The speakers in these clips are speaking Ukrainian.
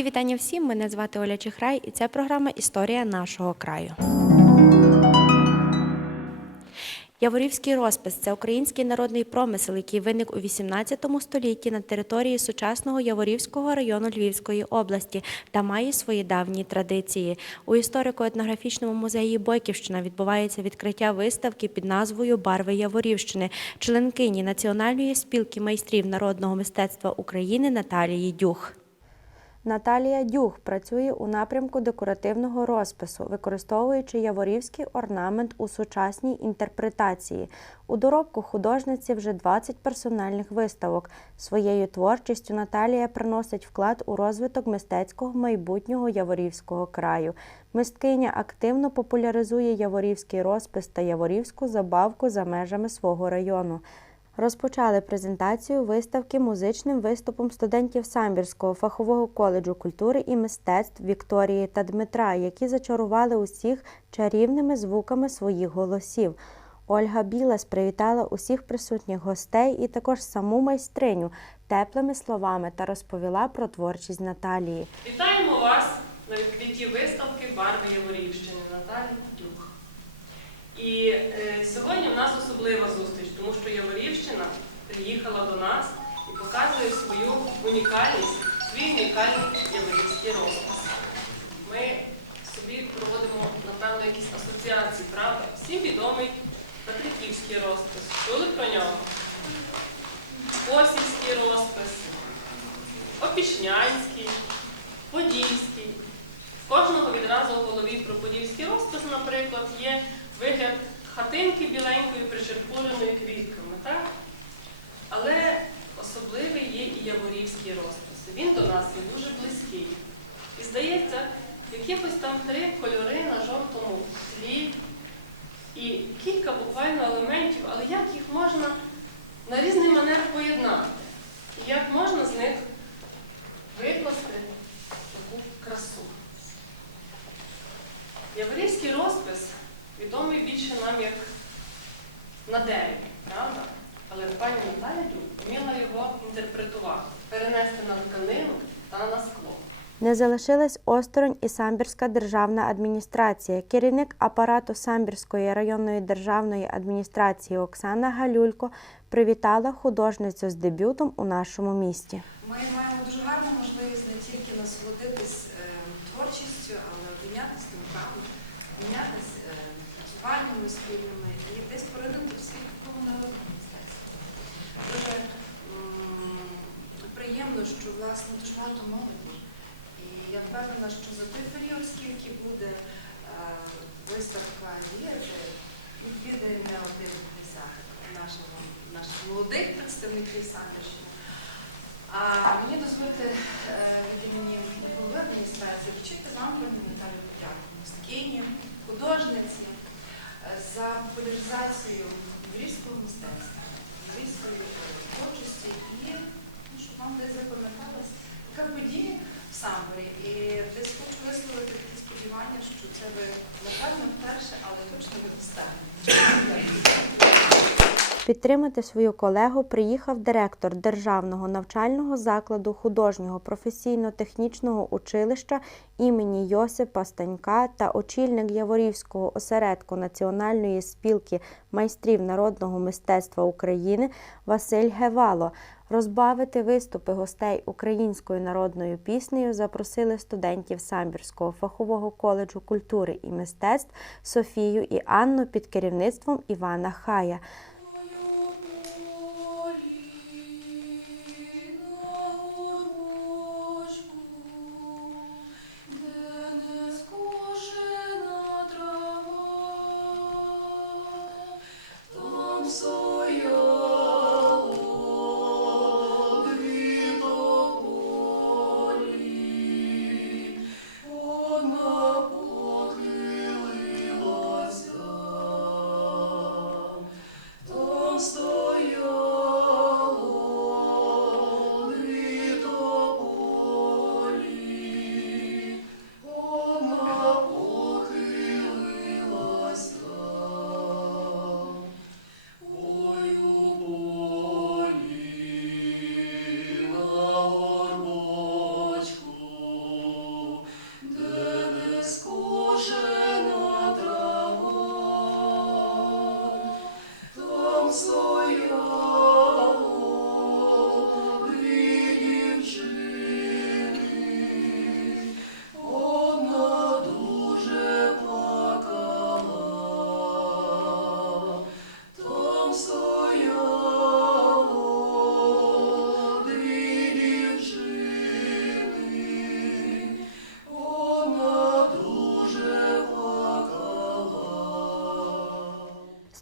Мої вітання всім. Мене звати Оля Чихрай, і це програма Історія нашого краю. Яворівський розпис це український народний промисел, який виник у 18 столітті на території сучасного Яворівського району Львівської області та має свої давні традиції. У історико-етнографічному музеї Бойківщина відбувається відкриття виставки під назвою Барви Яворівщини членкині Національної спілки майстрів народного мистецтва України Наталії Дюх. Наталія Дюх працює у напрямку декоративного розпису, використовуючи яворівський орнамент у сучасній інтерпретації. У доробку художниці вже 20 персональних виставок. Своєю творчістю Наталія приносить вклад у розвиток мистецького майбутнього Яворівського краю. Мисткиня активно популяризує яворівський розпис та яворівську забавку за межами свого району. Розпочали презентацію виставки музичним виступом студентів Самбірського фахового коледжу культури і мистецтв Вікторії та Дмитра, які зачарували усіх чарівними звуками своїх голосів. Ольга Білас привітала усіх присутніх гостей і також саму майстриню теплими словами та розповіла про творчість Наталії. Вітаємо вас на відкритті виставки Барви Яворівщини Наталі Дюх. І е, сьогодні в нас особлива зустріч, тому що Яворівщина приїхала до нас і показує свою унікальність, свій унікальний яворівський розпис. Ми собі проводимо, напевно, якісь асоціації, правда? Всім відомий Петриківський розпис. Чули про нього? Косівський розпис, Опішнянський, Подільський. Кожного відразу в голові про подільський розпис, наприклад, є вигляд хатинки біленької причерпуреної квітками. Так? Але особливий є і яворівський розпис. Він до нас є дуже близький. І здається, якихось там три кольори на жовтому тлі і кілька буквально елементів, але як їх можна на різний манер поєднати? І як можна з них викласти таку красу? Яворівський розпис відомий на дереві, правда? Але пані Наталя Дюк вміла його інтерпретувати, перенести на тканину та на скло. Не залишилась осторонь і Самбірська державна адміністрація. Керівник апарату Самбірської районної державної адміністрації Оксана Галюлько привітала художницю з дебютом у нашому місті. Ми маємо дуже гарну можливість не тільки насолодитись е, творчістю, але обмінятися правом, обмінятися е, працюваннями спільними і десь поринути в світ такого народного мистецтва. Дуже м, приємно, що власне дуже багато молоді. І я впевнена, що за той період, скільки буде е, виставка діяти, відвідає не один присяг нашого, наших молодих представників Самбірщини. А мені дозвольте е, від імені голови адміністрації вручити вам, пані Наталю, подяку мисткині, художниці е, за популяризацію єврейського мистецтва, єврейської е, творчості і ну, щоб вам десь запам'яталась така подія в Самборі. І десь хочу висловити такі сподівання, що це ви напевно вперше, але точно не останнє. Підтримати свою колегу приїхав директор Державного навчального закладу художнього професійно-технічного училища імені Йосипа Станька та очільник Яворівського осередку Національної спілки майстрів народного мистецтва України Василь Гевало. Розбавити виступи гостей українською народною піснею запросили студентів Самбірського фахового коледжу культури і мистецтв Софію і Анну під керівництвом Івана Хая. you.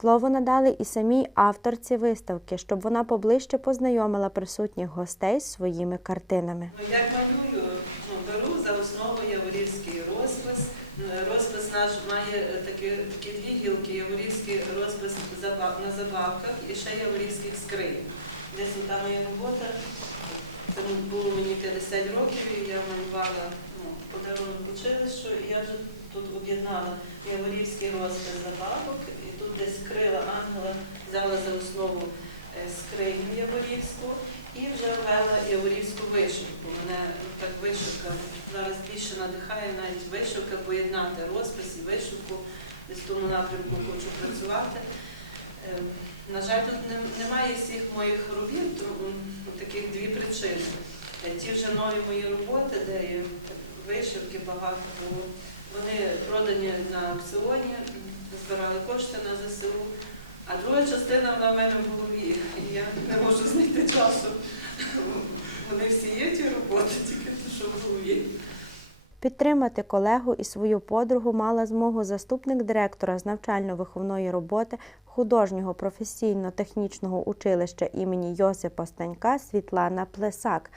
Слово надали і самій авторці виставки, щоб вона поближче познайомила присутніх гостей з своїми картинами. Ну, Як малюю, ну, беру за основу яворівський розпис. Розпис наш має такі, такі дві гілки, яворівський розпис на забавках і ще яворівських скринь. Десь та моя робота, це було мені 50 років, і я малювала ну, подарунок училищу, і я вже тут об'єднала яворівський розпис забавок, і тут десь крила ангела взяла за основу е, скриню яворівську. І вже ввела яворівську вишивку. Мене так вишивка зараз більше надихає навіть вишивка, поєднати розпис і вишивку. Десь в тому напрямку хочу працювати. Е, На жаль, тут немає всіх моїх робіт, таких дві причини. Е, Ті вже нові мої роботи, де вишивки багато вони продані на аукціоні, збирали кошти на ЗСУ. А друга частина вона в мене в голові. І я не можу знайти часу. Вони всі є ті роботи, тільки те, що в голові. Підтримати колегу і свою подругу мала змогу заступник директора з навчально-виховної роботи художнього професійно-технічного училища імені Йосипа Станька Світлана Плесак.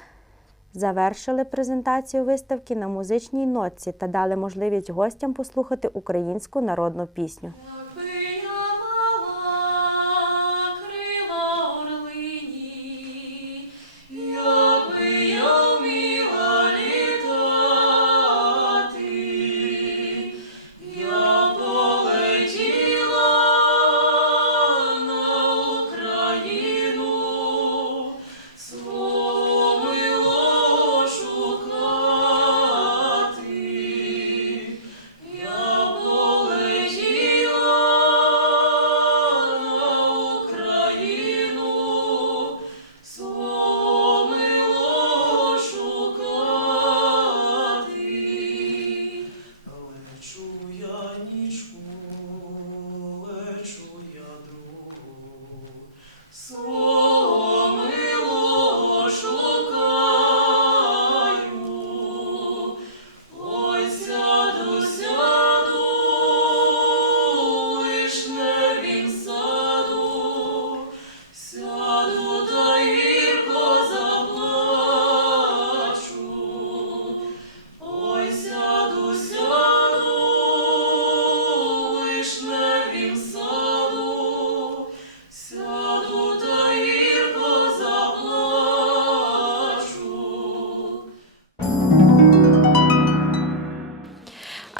Завершили презентацію виставки на музичній нотці та дали можливість гостям послухати українську народну пісню.